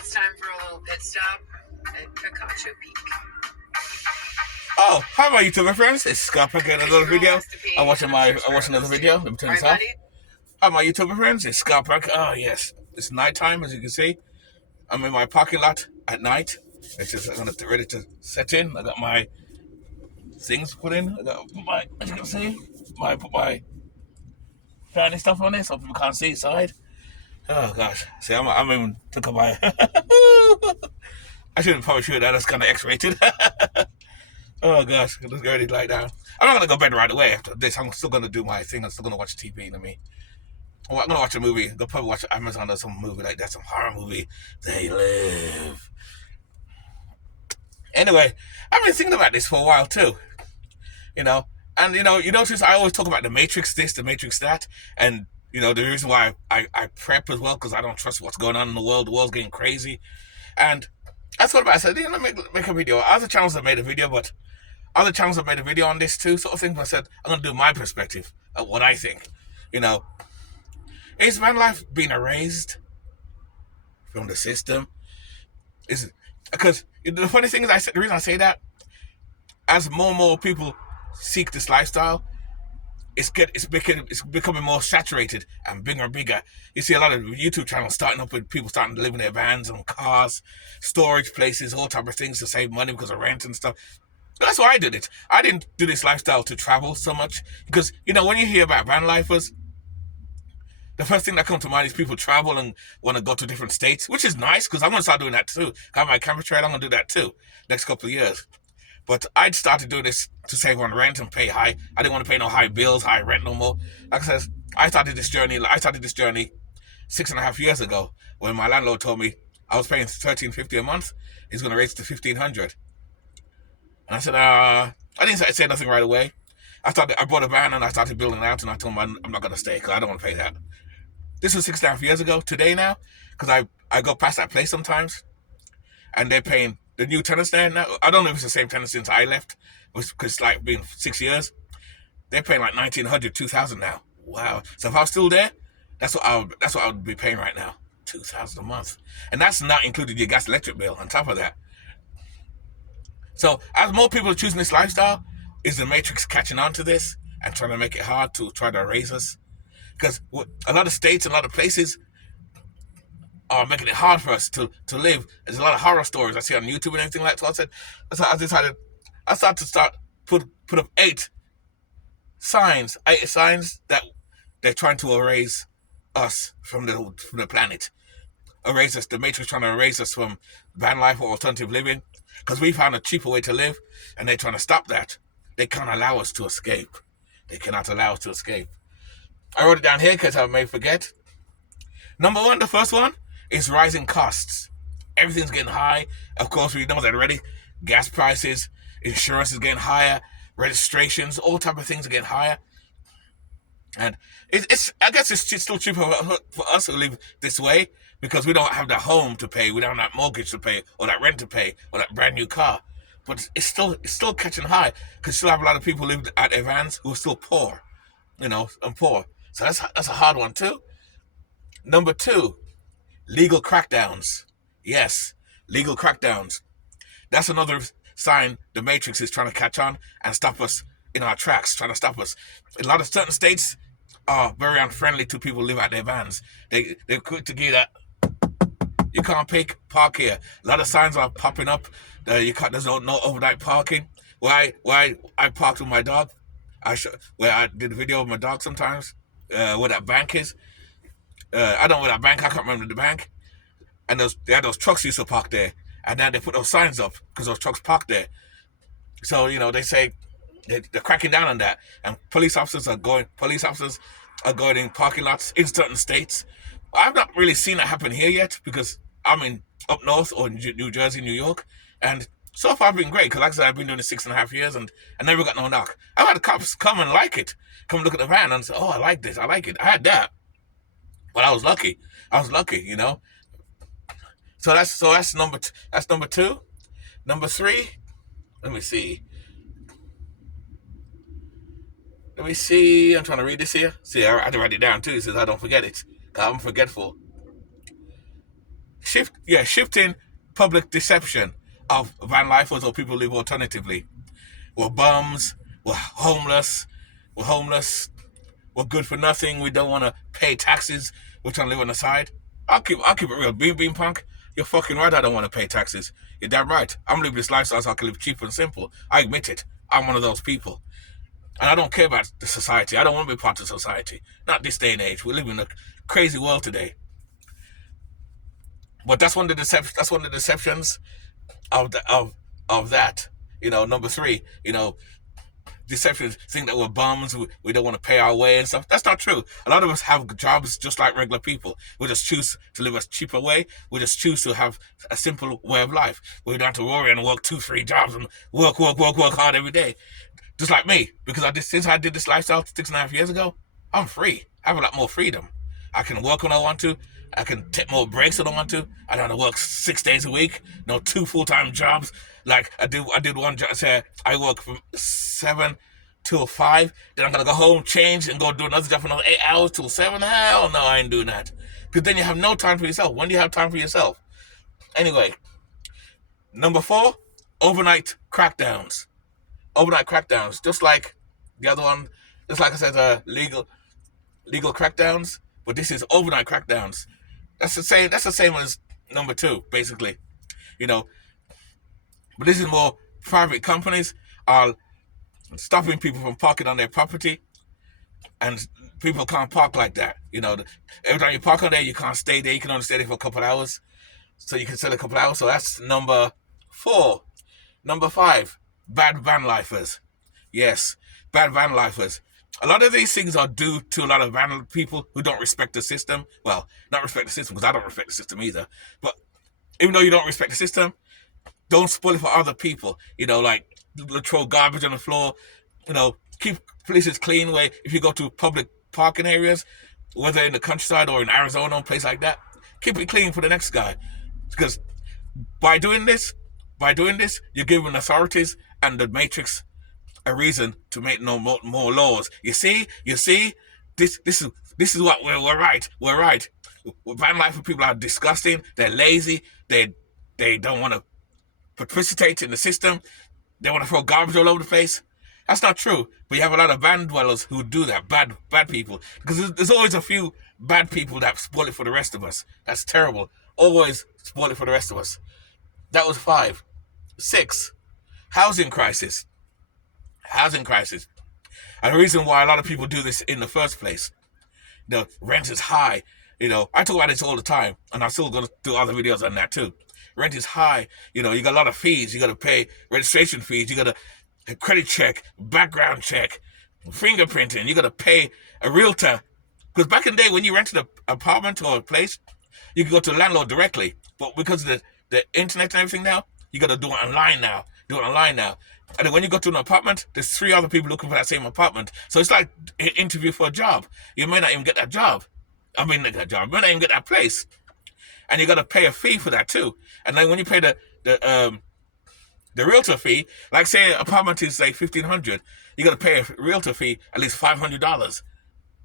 it's time for a little pit stop at Picacho Peak. Oh, hi my YouTuber friends, it's Scott back at another video. I'm watching another video. Let me turn this off. Hi my YouTuber friends, it's Scott back. Oh yes, it's nighttime as you can see. I'm in my parking lot at night. It's just ready to set in. I got my things put in. I got my, as you can see, put my fan and stuff on it so people can't see inside. Oh gosh, see I'm even took up my. I shouldn't probably shoot that. That's kind of X-rated. Oh gosh, let's go ready to lie down. I'm not gonna go to bed right away after this. I'm still gonna do my thing. I'm still gonna watch TV. I'm gonna watch a movie. I'll probably watch Amazon or some movie like that, some horror movie. They live. Anyway, I've been thinking about this for a while too. You notice I always talk about the Matrix this, the Matrix that, and the reason why I prep as well because I don't trust what's going on in the world. The world's getting crazy, and I thought about it. I said, let me make a video. Other channels have made a video, but other channels have made a video on this too, sort of thing. But I said, I'm going to do my perspective of what I think. Is van life being erased from the system? Is because the funny thing is, the reason I say that, as more and more people seek this lifestyle, it's becoming more saturated and bigger and bigger. You see a lot of YouTube channels starting up with people starting to live in their vans and cars, storage places, all type of things to save money because of rent and stuff. That's why I did it. I didn't do this lifestyle to travel so much because, when you hear about van lifers, the first thing that comes to mind is people travel and want to go to different states, which is nice because I'm going to start doing that too. I have my camper trailer, I'm going to do that too next couple of years. But I'd started doing this to save on rent and pay high. I didn't want to pay no high bills, high rent no more. Like I said, I started this journey 6.5 years ago when my landlord told me I was paying $1,350 a month. He's going to raise it to $1,500. And I said, I didn't say nothing right away. I bought a van and I started building it out, and I told him I'm not going to stay because I don't want to pay that. This was 6.5 years ago. Today now, because I go past that place sometimes, and they're paying the new tenants there now. I don't know if it's the same tenants since I left, because it's like been 6 years. They're paying like $1,900, $2,000 now. Wow. So if I was still there, that's what I would be paying right now, $2,000 a month, and that's not including your gas electric bill on top of that. So as more people are choosing this lifestyle, is the Matrix catching on to this and trying to make it hard to try to erase us? Because a lot of states and a lot of places are making it hard for us to live. There's a lot of horror stories I see on YouTube and everything like that. So I decided I started to put up 8 signs that they're trying to erase us from the planet. Erase us. The Matrix trying to erase us from van life or alternative living because we found a cheaper way to live, and they're trying to stop that. They can't allow us to escape. They cannot allow us to escape. I wrote it down here because I may forget. Number 1, the first one, is rising costs. Everything's getting high. Of course, we know that already. Gas prices, insurance is getting higher, registrations, all type of things are getting higher. And I guess it's still cheaper for us who live this way because we don't have that home to pay, we don't have that mortgage to pay, or that rent to pay, or that brand new car. But it's still catching high because still have a lot of people live at their vans who are still poor, and poor. So that's a hard one too. Number 2, legal crackdowns. Yes, legal crackdowns. That's another sign the Matrix is trying to catch on and stop us in our tracks, trying to stop us. A lot of certain states are very unfriendly to people who live out their vans. They're quick to give that you can't park here. A lot of signs are popping up. There's no overnight parking. Why I parked with my dog. Where I did a video of my dog sometimes. Where that bank is. I don't know where that bank. I can't remember the bank. And they had those trucks used to park there, and then they put those signs up because those trucks parked there. So they say they're cracking down on that, and police officers are going in parking lots in certain states. I've not really seen that happen here yet because I'm in up north or in New Jersey, New York, and so far I've been great because, like I said, I've been doing this 6.5 years and I never got no knock. I've had the cops come and come look at the van and say, "Oh, I like this, I like it." I had that, but I was lucky. So that's number 2. Number 3, let me see. I'm trying to read this here. See, I had to write it down too, so I don't forget it. 'Cause I'm forgetful. Shifting public deception of van lifers or people who live alternatively. We're bums, we're homeless, we're good for nothing, we don't want to pay taxes, we're trying to live on the side. I'll keep it real. Bean Punk, you're fucking right, I don't want to pay taxes. You're damn right. I'm living this lifestyle so I can live cheap and simple. I admit it. I'm one of those people. And I don't care about the society. I don't want to be part of society. Not this day and age. We live in a crazy world today. But that's one of the deceptions of that. Number three, deceptions think that we're bums, we don't want to pay our way and stuff. That's not true. A lot of us have jobs just like regular people. We just choose to live a cheaper way. We just choose to have a simple way of life. We don't have to worry and work 2-3 jobs and work hard every day. Just like me, because since I did this lifestyle 6.5 years ago, I'm free. I have a lot more freedom. I can work when I want to. I can take more breaks when I want to. I don't have to work 6 days a week. 2 full-time jobs. Like I did one job. Say I work from 7 till 5. Then I'm gonna go home, change, and go do another job for another 8 hours till 7. Hell no, I ain't doing that. Because then you have no time for yourself. When do you have time for yourself? Anyway, number 4, overnight crackdowns. Just like the other one. Just like I said, legal crackdowns. But this is overnight crackdowns. That's the same as number 2, basically. But this is more private companies are stopping people from parking on their property, and people can't park like that. Every time you park on there, you can't stay there. You can only stay there for a couple of hours. So you can stay there a couple of hours. So that's number 4. Number 5, bad van lifers. Yes, bad van lifers. A lot of these things are due to a lot of van people who don't respect the system. Well, not respect the system, because I don't respect the system either. But even though you don't respect the system, don't spoil it for other people. Like throw garbage on the floor. Keep places clean. Where if you go to public parking areas, whether in the countryside or in Arizona, a place like that, keep it clean for the next guy. Because by doing this, you're giving authorities and the Matrix a reason to make no more laws. You see, this is what we're right. Van life for people are disgusting. They're lazy. They don't want to participate in the system. They want to throw garbage all over the place. That's not true. But you have a lot of van dwellers who do that. Bad people. Because there's always a few bad people that spoil it for the rest of us. That's terrible. Always spoil it for the rest of us. That was 5. 6, housing crisis. And the reason why a lot of people do this in the first place, the rent is high. I talk about this all the time, and I'm still going to do other videos on that too. Rent is high. You got a lot of fees. You got to pay registration fees. You got a credit check, background check, fingerprinting. You got to pay a realtor. Because back in the day when you rented an apartment or a place, you could go to the landlord directly. But because of the internet and everything now, you got to do it online now. And then when you go to an apartment, there's 3 other people looking for that same apartment. So it's like an interview for a job. You may not even get that job. You may not even get that place. And you got to pay a fee for that too. And then when you pay the realtor fee, like say an apartment is like $1,500, you got to pay a realtor fee at least $500.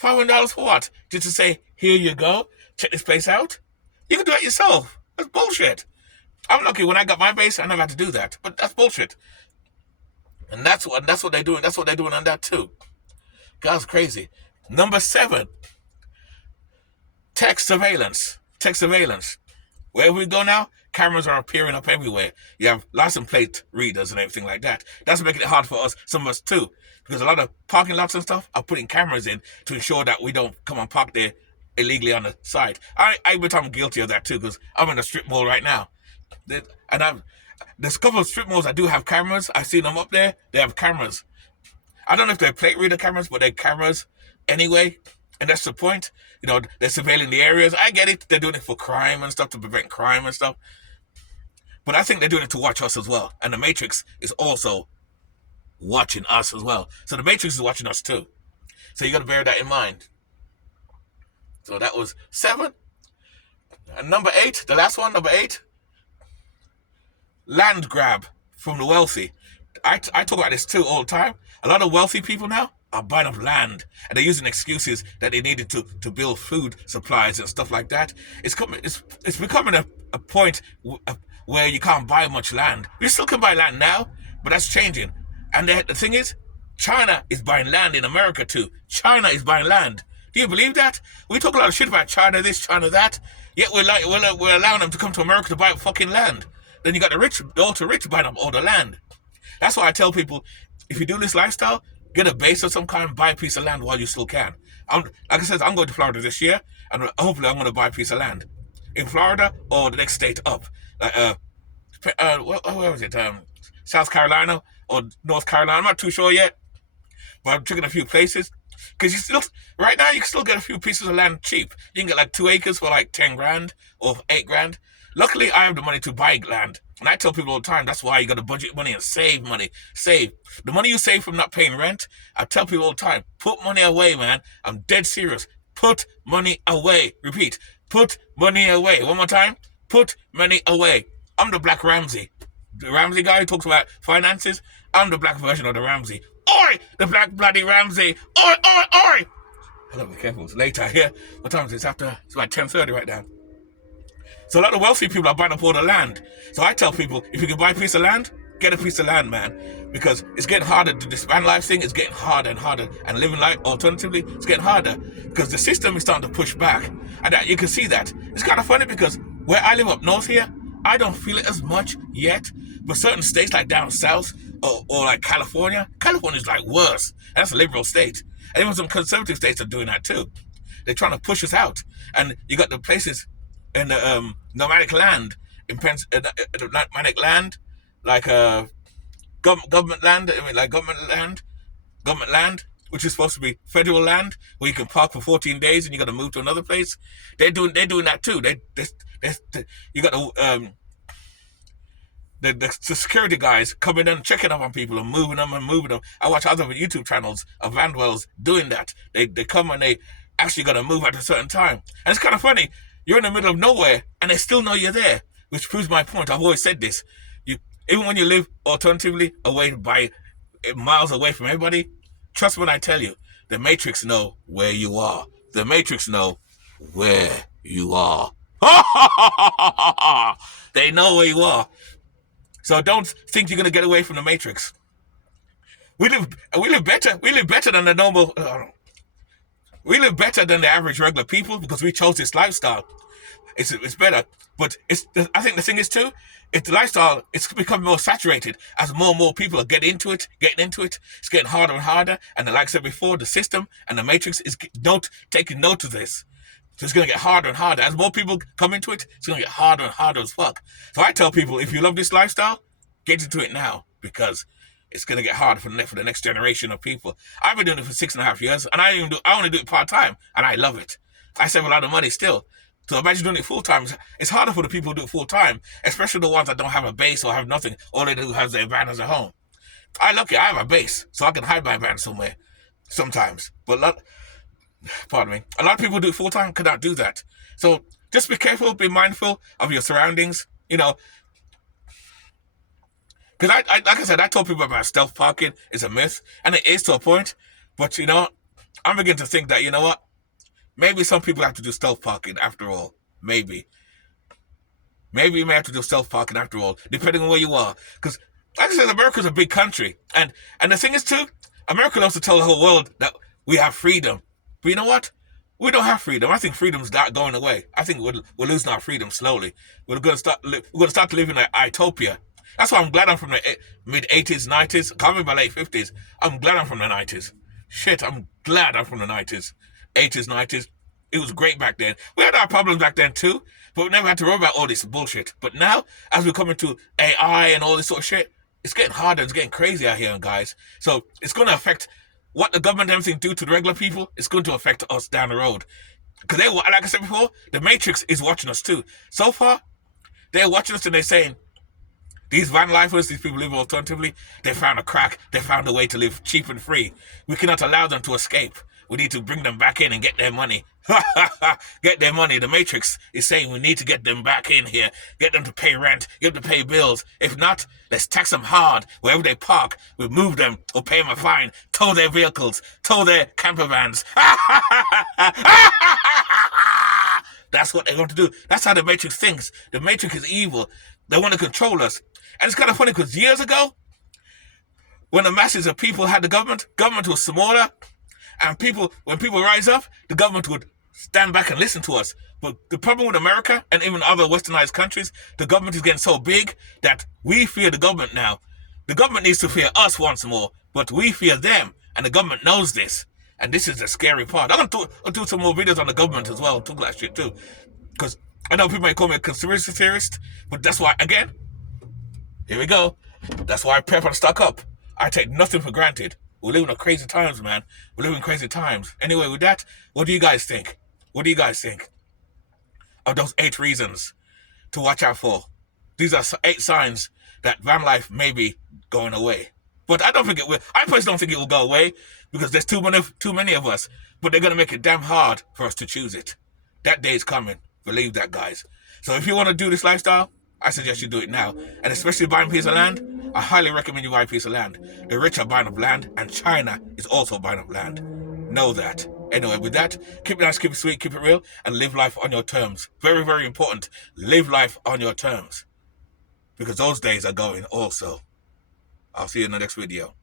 $500 for what? Just to say, here you go, check this place out? You can do it yourself. That's bullshit. I'm lucky when I got my base, I never had to do that. But that's bullshit. And that's what they're doing. That's what they're doing on that too. God's crazy. Number 7, tech surveillance. Wherever we go now, cameras are appearing up everywhere. You have license plate readers and everything like that. That's making it hard for us, some of us too. Because a lot of parking lots and stuff are putting cameras in to ensure that we don't come and park there illegally on the side. I admit I'm guilty of that too, because I'm in a strip mall right now. And there's a couple of strip malls that do have cameras. I've seen them up there. They have cameras. I don't know if they're plate reader cameras, but they're cameras anyway. And that's the point. They're surveilling the areas. I get it. They're doing it for crime and stuff, to prevent crime and stuff. But I think they're doing it to watch us as well. And the Matrix is also watching us as well. So the Matrix is watching us too. So you got to bear that in mind. So that was 7. And number 8, the last one, number 8. Land grab from the wealthy. I talk about this too all the time. A lot of wealthy people now are buying up land, and they're using excuses that they needed to build food supplies and stuff like that. It's becoming a point where you can't buy much land. You still can buy land now, but that's changing. And the thing is, China is buying land in America too. China is buying land. Do you believe that? We talk a lot of shit about China this, China that, yet we're allowing them to come to America to buy fucking land. Then you got the ultra rich buying up all the land. That's why I tell people, if you do this lifestyle, get a base of some kind, buy a piece of land while you still can. Like I said, I'm going to Florida this year, and hopefully I'm going to buy a piece of land in Florida or the next state up, like where was it? South Carolina or North Carolina. I'm not too sure yet, but I'm checking a few places. Because right now, you can still get a few pieces of land cheap. You can get like 2 acres for like 10 grand or 8 grand. Luckily, I have the money to buy land. And I tell people all the time, that's why you got to budget money and save money. Save. The money you save from not paying rent, I tell people all the time, put money away, man. I'm dead serious. Put money away. Repeat. Put money away. One more time. Put money away. I'm the Black Ramsey. The Ramsey guy who talks about finances. I'm the black version of the Ramsey. Oi! The black bloody Ramsey. Oi, oi, oi! Hello, be careful. It's later here. What time is it? It's about 10:30 right now. So a lot of wealthy people are buying up all the land. So I tell people, if you can buy a piece of land, get a piece of land, man. Because it's getting harder. This van life thing is getting harder and harder. And living life, alternatively, it's getting harder. Because the system is starting to push back. And you can see that. It's kind of funny because where I live up north here, I don't feel it as much yet. But certain states like down south or like California is like worse. That's a liberal state. And even some conservative states are doing that too. They're trying to push us out. And you got the places in the nomadic land, nomadic land, like government land, government land, which is supposed to be federal land, where you can park for 14 days and you got to move to another place. They're doing that too. You got the security guys coming in, checking up on people and moving them. I watch other YouTube channels of vandwellers doing that. They come and they actually got to move at a certain time. And it's kind of funny. You're in the middle of nowhere and they still know you're there, which proves my point. I've always said this. Even when you live alternatively away by miles away from everybody, trust me when I tell you, the Matrix know where you are. The Matrix know where you are. They know where you are. So don't think you're gonna get away from the Matrix. We live better. We live better than the normal. We live better than the average regular people because we chose this lifestyle. It's better, but I think the thing is too, it's the lifestyle. It's becoming more saturated as more and more people are getting into it. It's getting harder and harder. And like I said before, the system and the Matrix is taking note of this. So it's going to get harder and harder. As more people come into it, it's going to get harder and harder as fuck. So I tell people, if you love this lifestyle, get into it now because it's going to get harder for the next generation of people. I've been doing it for 6.5 years, and I only do it part-time, and I love it. I save a lot of money still. So imagine doing it full-time. It's harder for the people who do it full-time, especially the ones that don't have a base or have nothing. All they do is their van as a home. I have a base, so I can hide my van somewhere sometimes. But pardon me, a lot of people who do it full-time cannot do that. So just be careful, be mindful of your surroundings, because like I said, I told people about stealth parking is a myth, and it is to a point, but I'm beginning to think that, what, maybe some people have to do stealth parking after all. Maybe you may have to do stealth parking after all, depending on where you are. Because, like I said, America's a big country, and the thing is too, America loves to tell the whole world that we have freedom. But you know what? We don't have freedom. I think freedom's not going away. I think we're losing our freedom slowly. We're going to start living in a utopia. That's why I'm glad I'm from the mid-80s, 90s. Can't be my late 50s. I'm glad I'm from the 90s. Shit, I'm glad I'm from the 90s. 80s, 90s. It was great back then. We had our problems back then too, but we never had to worry about all this bullshit. But now, as we come into AI and all this sort of shit, it's getting harder. It's getting crazy out here, guys. So it's going to affect what the government and everything do to the regular people. It's going to affect us down the road. Because like I said before, the Matrix is watching us too. So far, they're watching us and they're saying, these van lifers, these people living alternatively, they found a crack. They found a way to live cheap and free. We cannot allow them to escape. We need to bring them back in and get their money. Get their money. The Matrix is saying we need to get them back in here. Get them to pay rent. Get them to pay bills. If not, let's tax them hard. Wherever they park, we move them or pay them a fine. Tow their vehicles. Tow their camper vans. That's what they want to do. That's how the Matrix thinks. The Matrix is evil. They want to control us. And it's kind of funny because years ago, when the masses of people had the government was smaller, and when people rise up, the government would stand back and listen to us. But the problem with America and even other westernized countries, the government is getting so big that we fear the government now. The government needs to fear us once more, but we fear them, and the government knows this. And this is the scary part. I'll do some more videos on the government as well, talk that shit too. Because I know people may call me a conspiracy theorist, but that's why, again, here we go. That's why I prep and stock up. I take nothing for granted. We're living in crazy times, man. We're living in crazy times. Anyway, with that, what do you guys think? What do you guys think of those 8 reasons to watch out for? These are 8 signs that van life may be going away. But I don't think it will. I personally don't think it will go away because there's too many of us. But they're going to make it damn hard for us to choose it. That day is coming. Believe that, guys. So if you want to do this lifestyle, I suggest you do it now. And especially buying a piece of land, I highly recommend you buy a piece of land. The rich are buying up land, and China is also buying up land. Know that. Anyway, with that, keep it nice, keep it sweet, keep it real, and live life on your terms. Very, very important. Live life on your terms. Because those days are going also. I'll see you in the next video.